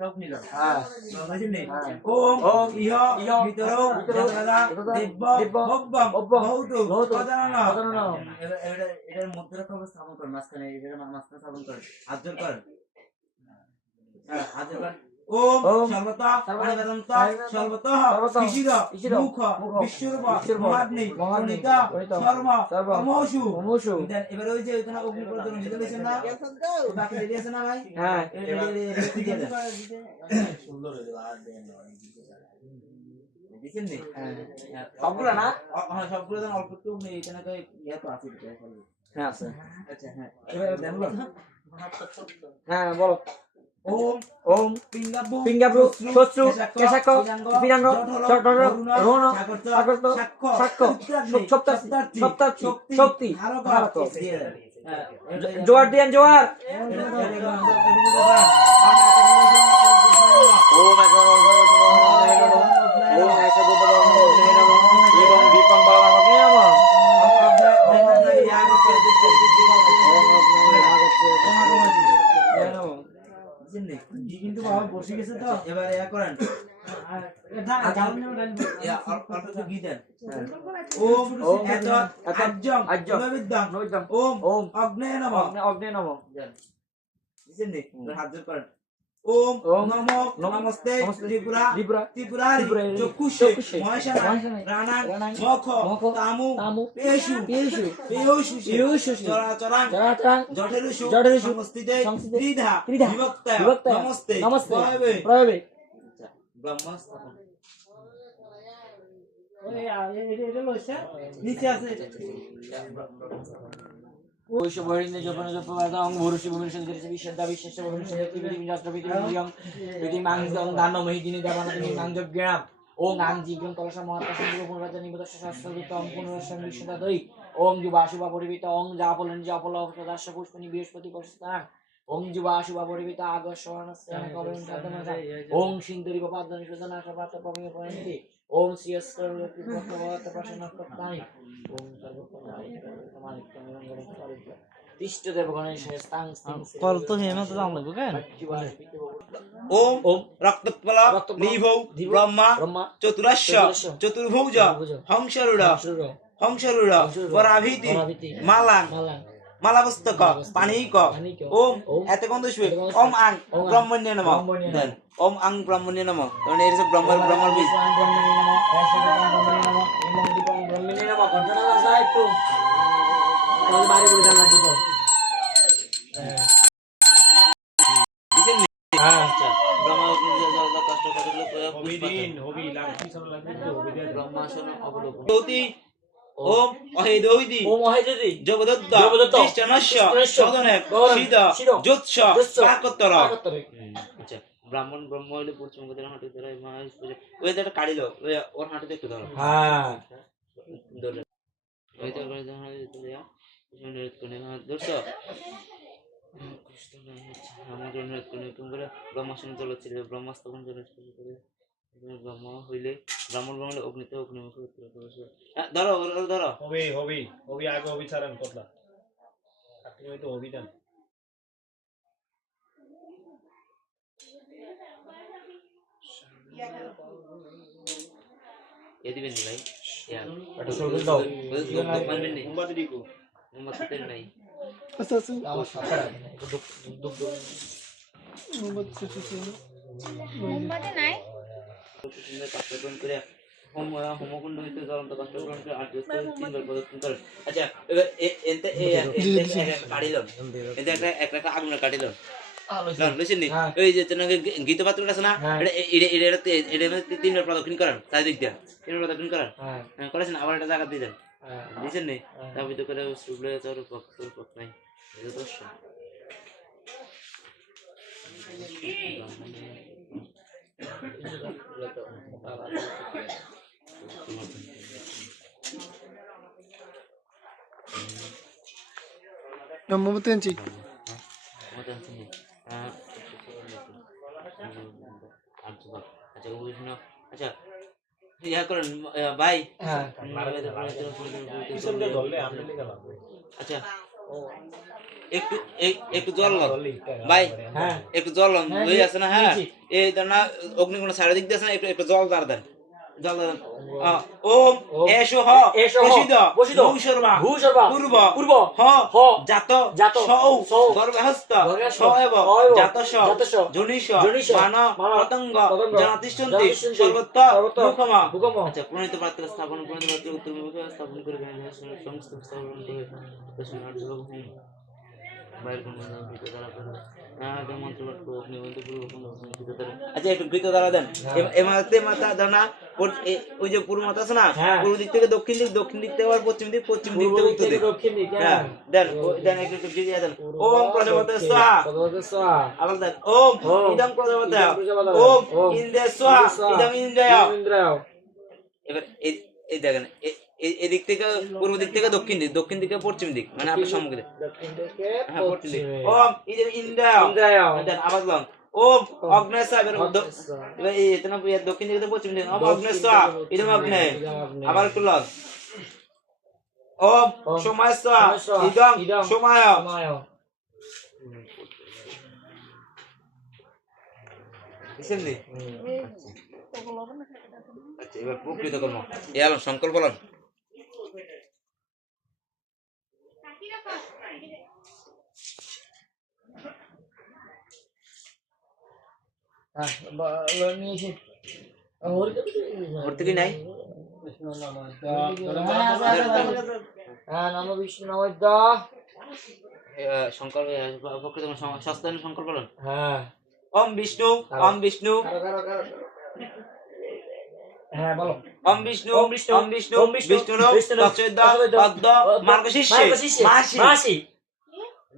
টক নিল হ্যাঁ বুঝছেন নি ওম ওম ইহ ইহ ভিতরো জাতরা দিব্য ভব্বম ভৌতু পদাননা এটার মধ্যে রাখা অবস্থা স্থাপন করেন মাঝখানে এটার মাঝখানে স্থাপন করেন আজ্জল করেন আজ্জল করেন ওম সর্বতা পানিবেদন্ত সর্বতঃ ঈশির মুখ বিশ্বরূপ মহাগ্নি প্রণীতা সর্ব অমোষু দেন এবারে ওই যে ওখানে অগ্নি প্রজ্বলন দিতে দিয়েছেন না বাকি রেডি আছে না ভাই হ্যাঁ সুন্দর হয়ে যাবে আর দেন দিছেন নি সবগুলো না হ্যাঁ সবগুলো দেন অল্প একটু নেই এখানে তো ইয়া তো আছে হ্যাঁ আছে আচ্ছা হ্যাঁ এবারে দেন বলো হ্যাঁ বলো ওম ওম পিঙ্গাবু শত্রু কেশাক্ষ বিরাঙ্গ জঠর রোণ সাগর সাক্ষ্য সপ্তার্থী শক্তি ধারক জোয়ার দিয়ান জোয়ার ওম এবং বিপং কিন্তু বাবা বসে গেছে তো এবারে ইয়া করেন ওম অগ্নে নমঃ হাত জোড় করেন ওম নমো নমস্তে ত্রিপুরারি চক্ষুষে মহেশানা রানাং মখ তামু পেয়ুষু চরাচরাং জঠরেষু সংস্থিতে ত্রিধা বিভক্তায় নমস্তে প্রয়বে ব্রহ্ম স্থাপন এটা লইছে নিচে আছে ওইসব বহির্নে জপন জপবাদং ভরুষি ভূমির সঞ্চরিত বিশ্বদা বিশেষ ভূমির সঞ্চরিত পৃথিবী রাষ্ট্র পৃথিবী মাংসং দানম মহিদিনী দেবানাতিনী মাংযজ্ঞাম ওং আং জীবন কলসা মহাত্মা সঞ্জীব পুনরাজ্য নিবদস্য শাস্ত্রদূত অং পুনরস্যাং বিশ্বদা দই ওং যুবা শুভা পরিবিত অং জাপলন জাপল সদাস্য পুষ্পনি বৃহস্পতি প্রস্থান ওং যুবা শুভা পরিবিত আগস্বর্ণস্যাং কবয়ং সাধনা ওং সিন্দুরি গোপাদন সুদনা সভাত পমিয় পয়ন্তি ওম শ্রীয়স্কর লোকি প্রভবত প্রসন্নকর্তানি ওম সর্বপ্রমাণিক তিষ্ঠদেব গণেশের স্থান স্থান কল তো হেমন্ত জান লাগবে কেন ওম রক্তপ্লা নিভৌ ব্রহ্মা চতুরাস্য চতুর্ভুজ হংসরুড় পরাভীতি মালাং মালাবস্তক পানিক ওম এত কোন দোষবে ওম আং ব্রহ্মণ্য নমঃ দেন ওম আং ব্রহ্মণ্য নমঃ মানে এর সব ব্রহ্মার বীজ ব্রহ্মণ্য নমঃ ব্রহ্মণ্য নমঃ ঘটনা ভাষা একটু তাহলে বাড়ি বলে জানা দিব হ্যাঁ আচ্ছা ব্রহ্মা অগ্নি কষ্ট করলে হবি লাগি সব লাগবে তো ব্রহ্মাসন অবলোকন জ্যোতি ওম অহেদৈদি ওম অহেদৈদি জগদত্ত তিষ্ঠনস্য সদনেক শীত জ্যোৎস পাকোত্তর আচ্ছা ব্রাহ্মণ ব্রহ্ম হইলে পুরুষমগদের হাঁটু ধরে মহাশ পূজা ওই যেটা কাড়িল ওর হাঁটুতে একটু ধরো হ্যাঁ ধরে ওই তো করে ধরে দিতে যা নৃত্য কোণে ধরছ কৃষ্ণ আমাদের নৃত্য কোণে তোমরা ব্রহ্মাসন চলছিল ব্রহ্মাস্তবন করে ব্রহ্ম হইলে ব্রাহ্মণ ব্রহ্মলে অগ্নিতে অগ্নিমুখে ধরো ধরো হবি আগে হবি ছাড়েন কতলা আপনি হয়তো হবি দেন ये दिवें भाई यार এটা সরবে দাও मानবেন নি মোমবাতি দিকো মোমবাতি তেল নাই আচ্ছা আমার সাথে দুধ মোমবাতি নাই কাষ্টগ্রহণ করে হোমকুণ্ড হইতে জ্বলন্ত কাষ্টগ্রহণ করে 8 দিবস তিনবার প্রদক্ষিণ করেন আচ্ছা এবার এতে কাটিল এতে একটা আগুন কাটিল লইছেন নি ওই যে তোমাকে গীত পাত্র আছে না এটা তিনবার প্রদক্ষিণ করেন চারিদিক দিয়ে তিনবার প্রদক্ষিণ করেন করেছেন আবার একটা জায়গা দিয়ে দেন দিয়েছেন নি তারপর তো করে শুভলে তোর পক্ষ নাই এটা দোষ মোমবাতি আনছি আচ্ছা ইয়া করেন ভাই ধরলে আপনি লেখা লাগবে আচ্ছা একটু একটু জল লন ভাই, হ্যাঁ একটু জল লন, হ্যাঁ, লই আছে না? হ্যাঁ, নিয়েছি। এই দেন না, অগ্নিকুণ্ড সাইড দিক দিয়ে আছে না, একটু একটু জল দাঁড় দেন, জল দেন। ওম ওম এসো হ এসো হ, বসিদ বসিদ, ভূসর্বা ভূসর্বা, পূর্ব পূর্ব, হ হ, জাত জাত, সৌ সৌ, গর্ভহস্ত গর্ভহস্ত, সএব সএব, জাতস জাতস, জনিষ জনিষ, মান মান, পতঙ্গ পতঙ্গ, জনাতিষ্ঠন্তি জনাতিষ্ঠন্তি, সর্বত্র সর্বত্র মুখমা। মুখম। আচ্ছা, প্রণীত পাত্র স্থাপন, প্রণীত পাত্র উত্তর মুখে স্থাপন করে সমস্ত স্থাপন করে বাইরের কোন ভিতর দ্বারা করে মন্ত্রপাঠ করে অগ্নিবন্ধ পূর্ব। আচ্ছা, একটু ভিতর দ্বারা দেন। এমাতে মাথা দানা, ওই যে পূর্ব মাথা আছে না, হ্যাঁ। পূর্ব দিক থেকে দক্ষিণ দিক, দক্ষিণ দিক থেকে আবার পশ্চিম দিক, পশ্চিম দিক থেকে উত্তর দিক। দক্ষিণ দিক, হ্যাঁ, দেন দেন, একটু একটু দিয়ে দেন। ওম প্রজাপতে স্বাহা, প্রজাপতি স্বাহা, আবার দেন। ওম ওম ইদং প্রজাপতে, ইদং প্রজাপতয়ে, ওম ওম ইন্দ্রে স্বাহা, ইদং ইন্দ্রায়। ইন্দ্রায়। এবার এই দেখেন, এদিক থেকে পূর্ব দিক থেকে দক্ষিণ দিক, দক্ষিণ দিকে পশ্চিম দিক, মানে আপনার সম্মুখে। দক্ষিণ থেকে হ্যাঁ, পশ্চিম দিক। পশ্চিমে। ওম ইন্দ্রায়, ইন্দ্রায়। দেন আবার লং। ওম অগ্নেশ্বর, এবার এই এতনা দক্ষিণ দিকে পশ্চিম দিকে। ওম অগ্নেশ্বর ইদং অগ্নে, আবার একটু লং। ওম ওম সোমাশ্বর সোমাশ্বর, ইদং ইদং সোমায়। সমায়। বুঝছেন নি? আচ্ছা, এবার প্রকৃত কর্ম এ আলম সংকল্প বলুন। হ্যাঁ, নিয়েছি। ওর থেকে নাই। হ্যাঁ, নম বিষ্ণু নমঃ। সংকল্প প্রকৃত সস্তান সংকল্প বলুন। হ্যাঁ, ওম বিষ্ণু, ওম বিষ্ণু, হ্যাঁ বলো। ওম বিষ্ণু, ওম বিষ্ণু, ওম বিষ্ণু, ওম বিষ্ণু, বিষ্ণুর বিষ্ণুর তৎসদ্য তৎসদ্য অদ্য মার্গশীর্ষে মার্গশীর্ষে, মাসি মাসি,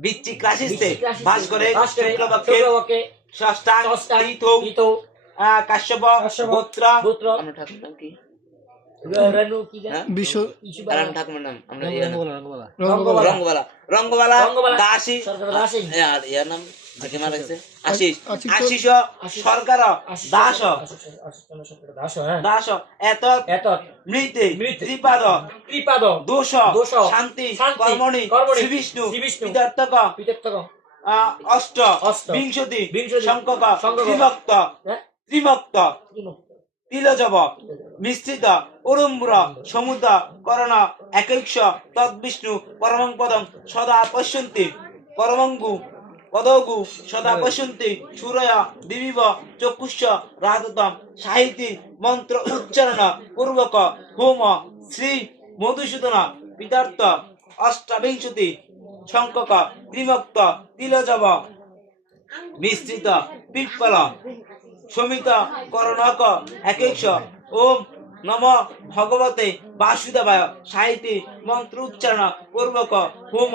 বৃশ্চিক রাশিতে বৃশ্চিক রাশিতে বাস করে বাস করে শুক্লপক্ষে শুক্লপক্ষে ষষ্ঠাং ষষ্ঠাং তীর্থৌ তীর্থৌ কাশ্যপ কাশ্যপ গোত্র। গোত্র। আমরা ঠাকুর নাম কি? রেণু কি জানো? হ্যাঁ? বিশ্ব কিছু আর আমি ঠাকুরের নাম আমরা ইয়ার নাম রঙ্গবালা, রঙ্গবালা, রঙ্গবালা রঙ্গবালা, দাসী। সরকার দাসী, আর ইয়ার নাম আগে মারা গেছে আশিস, আশিস, আশিস আশিস, সরকার দাস, সরকার দাস, হ্যাঁ। দাস এত এত মৃতে মৃতে, ত্রিপাদ ত্রিপাদ, দোষ দোষ, শান্তি শান্তি, কর্মণি কর্মণি, শ্রী বিষ্ণু শ্রীবিষ্ণু, বিদর্তক পিতৃত্বক, অষ্ট অষ্ট, বিংশতি বিংশতি, সংখ্যক সংখ্যক, ত্রিভক্ত হ্যাঁ? ত্রিভক্ত তিলজব মিশ্রিত উড়ুম্বুর সমুদ্র করণ একৈক্ষ তদ্বিষ্ণু পরমং পদং সদা পশ্যন্তি পরমঙ্গু পদগু সদা পশ্যন্তি সুরয় দিবিব চক্ষুষ রাততম সাহিত্যি মন্ত্র উচ্চারণ পূর্বক হোম শ্রী মধুসূদন পিতার্থ অষ্টাবিংশতি সংখ্যক ত্রিভক্ত তিলজব মিশ্রিত পিপ্পল সমিত করণক একৈশ ওম নম ভগবতে বাসুদেবায় সাহিত্যে মন্ত্র উচ্চারণ পূর্বক হোম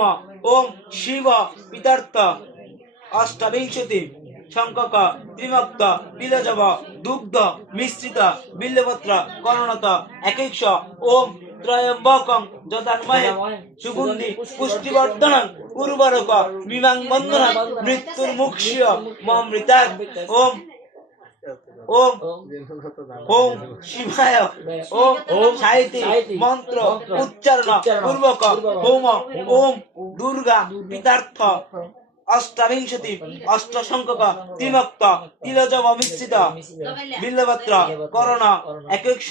ওম শিব পিতার্থ অষ্টাবিংশতি সংখ্যক ত্রিমক্ত বিলজব দুগ্ধ মিশ্রিত বিল্লপত্র করণত একৈশ ওম ত্রয়ম্বকং যদান্মহে সুগন্ধি পুষ্টিবর্ধনং উর্বরক বিমাং বন্ধনং মৃত্যুর মুক্ষীয় মমৃতাৎ ওম ওম ওম শিবায় ওম সাহিত্যে মন্ত্র উচ্চারণ পূর্বক হোম ওম দুর্গা পিতার্থ অষ্টাবিংশতি অষ্ট সংখ্যক ত্রিমক্ত তিলজব মিশ্রিত বিল্লপত্র করণ একৈশ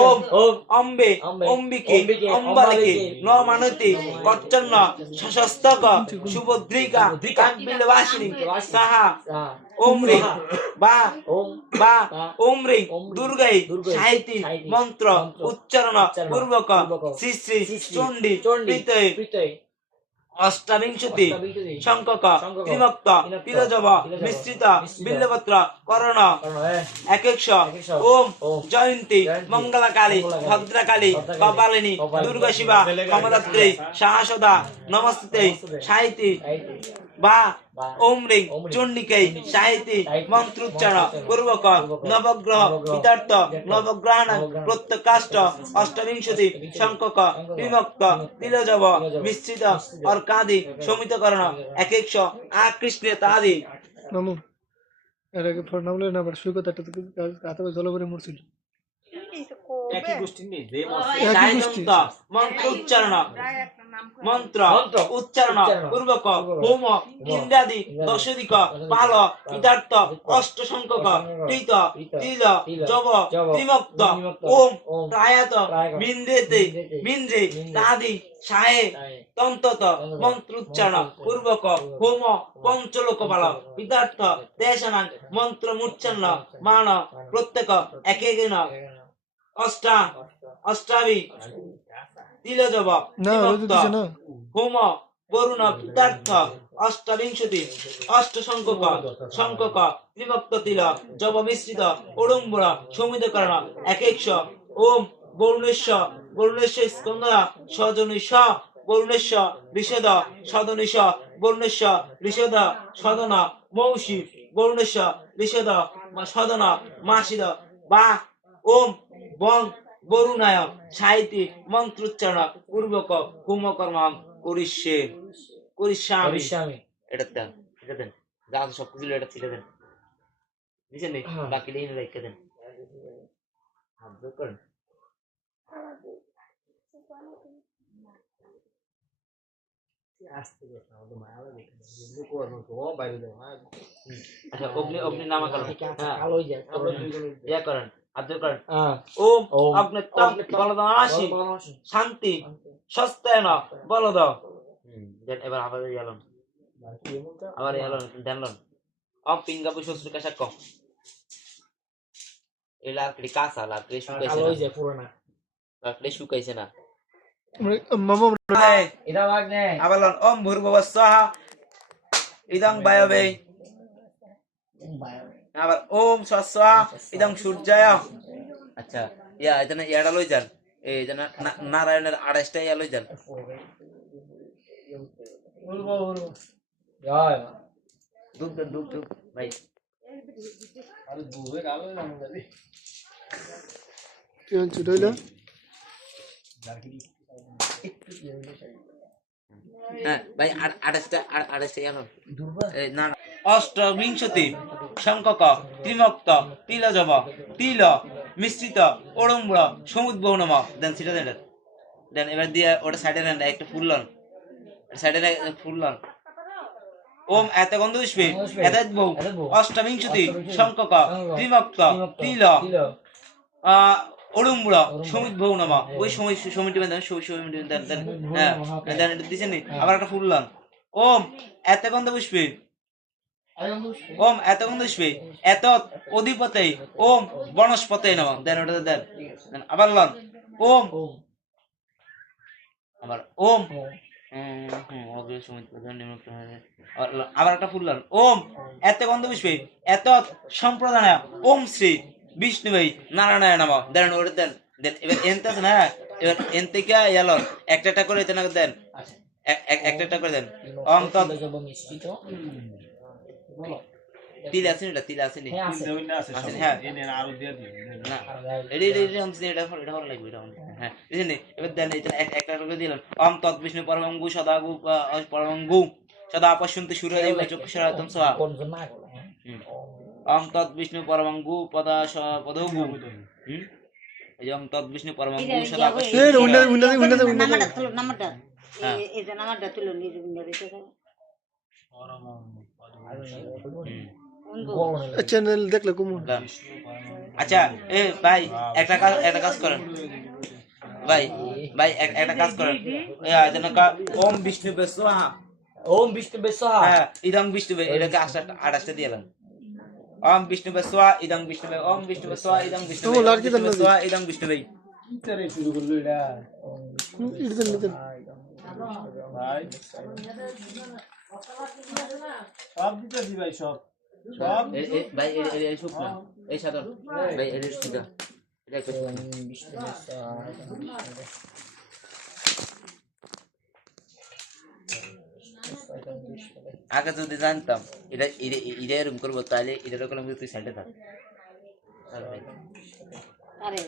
ওম অম্বে অম্বিকে অম্বালিকে ন মানতি কচ্ছন্ন সশস্তক সুভদ্রিকা কাকবিল্লবাসিনী সাহা ওম রিং বা বা ওম রিং দুর্গাই সাহিত্যে মন্ত্র উচ্চারণ পূর্বক শ্রী শ্রী চণ্ডী প্রীতয়ে অষ্টাবিংশতি সংখ্যক ত্রিমক্ত তিলজব মিশ্রিত বিল্লপত্র করণ একৈশ ওম জয়ন্তী মঙ্গলাকালী ভদ্রকালী কপালিনী দুর্গা শিবা ক্ষমদাত্রী সাহসদা নমস্তে সাহিত্যে বা ওম রিং চণ্ডিকে সাহিত্যে মন্ত্রোচ্চারণ পূর্বক নবগ্রহ পিতার্থ নবগ্রহাণ প্রত্যকাষ্ট অষ্টাবিংশতি সংখ্যক বিভক্ত তিলজব মিশ্রিত অর্কাদি সমিতকরণ একৈশ আকৃষ্ণে তাদি নমু এর আগে ফোন নামলে না আবার সৈকত একটা হাতে জলপরে মরছিল একই গোষ্ঠীর নেই যে মত একই গোষ্ঠী। সায়দন্ত মন্ত্র উচ্চারণ মন্ত্র মন্ত্র উচ্চারণ পূর্বক হোম ইন্দ্রাদি দশদিক পাল ইদার্থ অষ্ট সংখ্যক কৃত তিল জব ত্রিমক্ত ওম ত্রায়াত মিন্দ্রেতে মিন্দ্রে তাদি সায়ে তন্তত মন্ত্রোচ্চারণ পূর্বক হোম পঞ্চলোক বাল বিদার্থ দেশনাং মন্ত্র মুচ্ছন্ন মান প্রত্যেক একেন অষ্টা অষ্টাবি তিলজব না ওরা তো দিছে না হোম বরুণ পিতার্থ অষ্টাবিংশতি অষ্ট সংখ্যক সংখ্যক ত্রিভক্ত তিল জব মিশ্রিত ওড়ম্বর সমিতকরণ এক একশ ওম বরুণেশ্বর বরুণেশ্বর স্কন্দা সজনীশ বরুণেশ্বর ঋষদ সদনীশ বরুণেশ্বর ঋষদ সদন মৌসি বরুণেশ্বর ঋষদ সদন মাসিদ বা ওম বং বরুণায় সাহিত্যি মন্ত্রোচ্চারণ পূর্বক হোমকর্ম করিষ্যে করিষ্যামি স্বামী এটা দেন যা আছে সব কিছু এটা ছিটে দেন বুঝছেন নি হ্যাঁ। বাকিটা এনে রেখে দেন হাত জোর করেন আচ্ছা অগ্নি অগ্নি নামাকরণ হ্যাঁ কালো হয়ে যায় ইয়া করেন হাত জোর করেন হ্যাঁ ওম ওম অগ্নিত্বম বলদানাসি শান্তি সস্তায়ন বলদ দেন এবার আবার ইয়ালন আবার ইয়ালন দেনলন অম পিঙ্গাবু শ্বশুরকা সাক্ষ এই লাকড়ি কাঁচা লাকড়ি শুকাইছে কালো না হয়ে যায় পুরোনা লাকড়ি শুকাইছে না মামা এটা ভাগ নেই আবার লন ওম ভূর্ভুবঃ স্বাহা ইদং বায়বে আবার ওম স্বস্বাহা ইদং সূর্যায় আচ্ছা ইয়া এখানে ইয়াটা লই যান এই যেন নারায়ণের 28টা ইয়া লই যান জয় দুধ দেন দুধ দুধ ভাই আর দুবে গালো নাম গালি কি হচ্ছে রইলো হ্যাঁ ভাই 28টা ইয়া লন এই না অষ্টবিংশতি সংখ্যক ত্রিমক্ত তিলজব তিল মিশ্রিত ওড়ম্বর সমুদ্র নম দেন সেটা দেন দেন এবার দিয়ে ওটা সাইডে নেন একটা ফুল লন সাইডে ফুল লন ওম এত গন্ধ পুষ্পে এত বউ অষ্টবিংশতি সংখ্যক ত্রিমক্ত তিল ওড়ম্বর সমুদ্র নম ওই সমিতি দেন সমিতি দেন দেন হ্যাঁ দেন এটা দিছেন নি আবার একটা ফুল লন ওম এত গন্ধ পুষ্পে ওম এত গন্ধ পুষ্পে এত অধিপতে ওম বনস্পতে নম দেন ওটা দেন আবার লন ওম আবার ওম আবার একটা ফুল লন ওম এত গন্ধ পুষ্পে এত সম্প্রদায় ওম শ্রী বিষ্ণু ভাই নারায়ণ নাম দেন ওটা দেন দেন এবার এনতে আছে না এবার এনতে কে এলন একটা একটা করে দেন দেন একটা একটা করে দেন ওম তৎ তিল আছে না তিল আছে নি তিনটা আছে সব হ্যাঁ এনে আরো দিয়ে দিও না এডি অংশ এটা ভালো লাগবে এটা হ্যাঁ বুঝছেন এবার দেন এটা একটা করে দিলাম ওম তৎ বিষ্ণু পরমঙ্গু সদা গু পরমঙ্গু সদা পশ্যন্তি সূর্যদেব চক্ষুষরাতম সহা ওম তৎ বিষ্ণু পরমঙ্গু পদগু এই ওম তৎ বিষ্ণু পরমঙ্গু সদা এই উন্নতি নাম্বারটা তুলো নাম্বারটা এই যে নাম্বারটা তুলো নিজে নিজে চ্যানেল দেখলে কুমু আচ্ছা এ ভাই একটা কাজ করেন ভাই ভাই একটা কাজ করেন যেন ওম বিষ্ণু বেসহা ওম বিষ্ণু বেসহা হ্যাঁ ইদং বিষ্ণু এটাকে 28টা দিয়েলেন ওম বিষ্ণু বেসহা ইদং বিষ্ণু ওম বিষ্ণু বেসহা ইদং বিষ্ণু তো লাড়কি দেন না বেসহা ইদং বিষ্ণু ভাই ইতারে শুরু করলো এটা ইড়দেন ভাই সব দিতে দি ভাই সব সব ভাই এই শুক না এই সাদর ভাই এই শুকা এটা কই বিষ্ণু বেসহা আগে যদি জানতাম এটা এরকম করবো তাহলে এটার কলম তুই সাইডে থাক আরে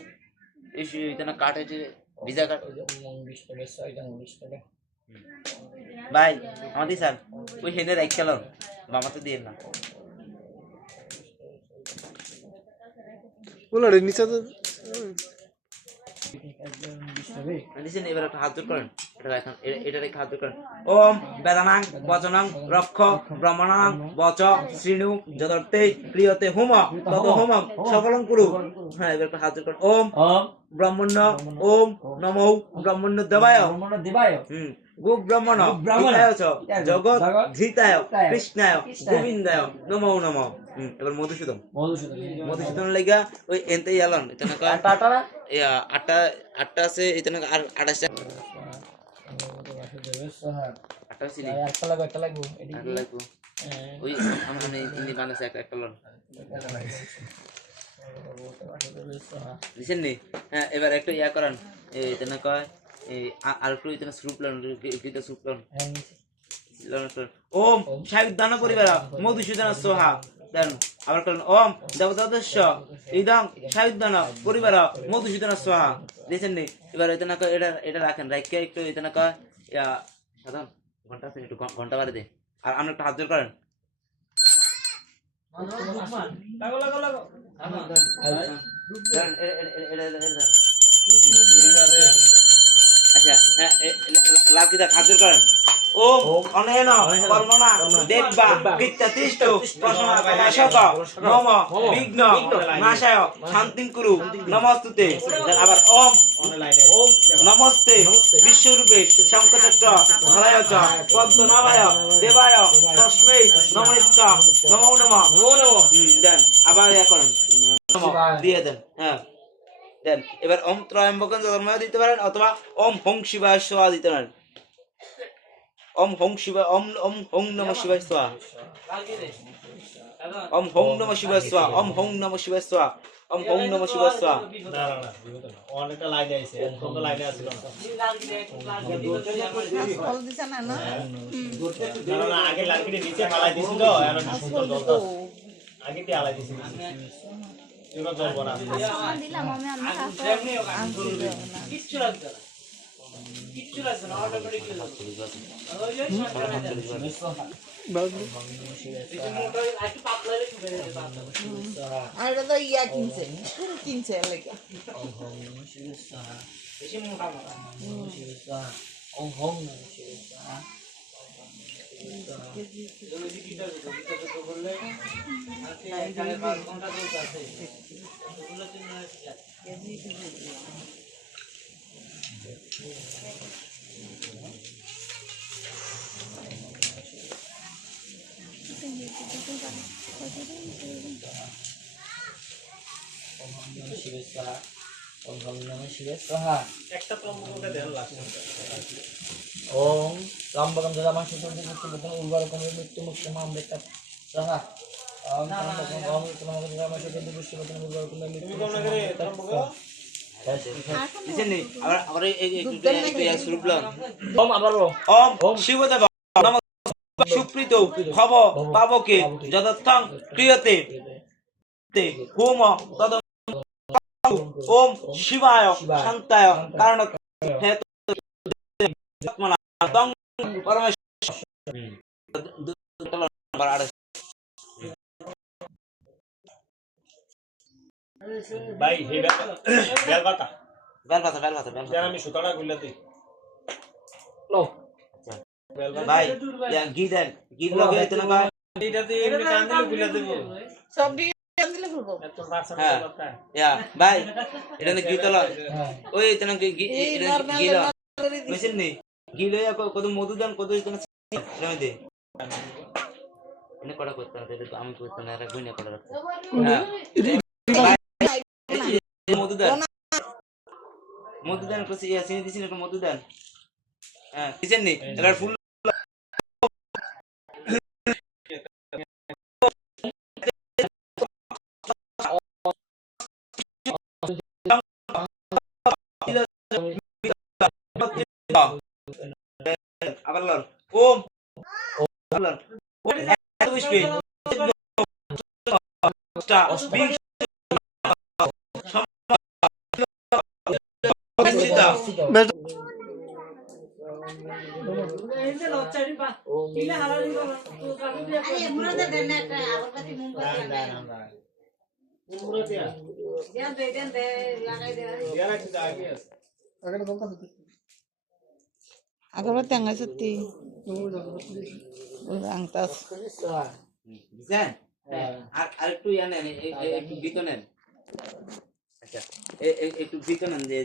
এই এটা কাটে যে ভিজা কাট বিষ্ণু বেসহা বিষ্ণু ভাই আমাদের স্যার ওই হেনে রাখ খেলাম মামাতে দিয়ে না বলো রে নিচে দিছেন এবার একটা হাত জোর করেন এটা এখন এটা রেখে হাত জোর করেন ওম বেদানাং বচনাং রক্ষ ব্রহ্মণাং বচ শ্রীণু যদর্তে ক্রিয়তে হোম তত হোম সকলং কুরু হ্যাঁ এবার একটা হাত জোর করেন ওম ওম ব্রহ্মণ্য ওম নমো ব্রহ্মণ্য দেবায় ব্রহ্মণ দেবায় গো ব্রহ্মণ ব্রাহ্মণ, হিতায় চ জগৎ জগৎ ধৃতায় ধৃতায়, কৃষ্ণায় কৃষ্ণায়, গোবিন্দায় নমো নমঃ এবার মধুসূদন মধুসূদন লাগা ওই এনতেই আলন এটা না কয় টাটা আটটা আটটা আছে এটা না আর 28টা আটটা ছিল একটা লাগবো আর লাগবো ওই আমরা ইনি বানাইছে একটা লন দিছেন নি হ্যাঁ এবার একটা ইয়া করেন এটা না কয় এই আর একটু এটা স্রুপ লন এটা স্রুপ লন ওম সায়ুদান পরিবার মধুসূদন সোহা দেন আবার করেন ওম দেবতাদস্য ইদং সায়ুদান পরিবার মধুসূদন সোহা দিছেন নি এবার এটা না কয় এটা রাখেন রাখকে একটু এটা না কয় ইয়া সাধারণ ঘন্টা আছে একটু ঘন্টা বাড়ে দে আর আমরা একটু হাত জোর করেন আচ্ছা হ্যাঁ লাকিদা হাত জোর করেন ওম অনেন কর্মণা দেববা কৃত্যাতিষ্ঠ প্রসন্ন কলাশক নম বিঘ্ন নাশায় শান্তিং কুরু নমস্তুতে আবার ওম নমস্তে বিশ্বরূপে শঙ্খচক্র ধরায় চ পদ্মনাভায় দেবায় তস্মৈ নমঃ নমো নমঃ দেন আবার ইয়া করেন দিয়ে দেন হ্যাঁ দেন এবার ওম ত্রয়ম্বকং যজময় দিতে পারেন অথবা ওম হং শিবায় স্বাহা দিতে পারেন ওম হং শিবায় ওম হং নমঃ শিবায় স্বাহা ওম হং নমঃ শিবায় স্বাহা ওম হং নমঃ শিবায় স্বাহা ওম হং নমঃ শিবায় স্বাহা না অনেকটা লাইনে আছে একদম তো লাইনে আছিল ফল দিছে না না না আগে লাইনকে নিচে ফালাই দিছিল আর সুন্দর জলটা আগে তে আলাই দিছিল এগুলো জল বড় আছে দিলাম আমি আমি আর এটা তো ইয়া কিনছে লাগে একটা প্রমুখকে দেন লাস্ট ওম রামবগম যদামা সুতন্ত্র মুক্তবতন উর্বরকম মৃত্যু মুক্ত মামৃতা সাহা ওম রামবগম ওম রামবগম যদামা সুতন্ত্র মুক্তবতন উর্বরকম মৃত্যু মুক্ত মামৃতা দিছেন নি আবার এই একটু ইয়া স্বরূপ লন ওম আবার ওম শিবদেব নমঃ সুপ্রীত ভব পাবকে যদত্থং ক্রিয়তে তে হোম তদ ওম শিবায় শান্তায় কারণ হেতু আত্মনা তং পরমেশ্বর ভাই হে বেল পাতা বেল পাতা যারা আমি সুতাটা কইলা দিই লো বেল পাতা ভাই ইয়া গীত লগে এটা না এটাতে এমনি টান দিলে কইলা দেব সব দিয়ে দিলে করব এত পার্সেন্ট হ্যাঁ কথা ইয়া ভাই এটা না গীত লগ ওই এটা না গীত মেশিন নেই গীত লয়া কত মধুদান কত এটা না দে এনে কটা করতে হবে এটা আমি করতে না এরা গুইনা করা রাখতে মধুদান কইছি ইয়া চিনি দিছেন একটা মধুদান হ্যাঁ দিছেন নি এটার ফুল আবার লন ওম লন ওম এত বিস্পে টা বিং আরে মুরাদে দেন একটা আগরবাতি মোমবাতি পুরো দিয়া দেন দে লাগাই দে দিয়া রাখছি আগে আছে আগেরবার তেঙ্গাই সত্যি আংতাস বুঝছেন আর একটু ইয়া নেন একটু ভিতর নেন আচ্ছা একটু ভিতর নেন যে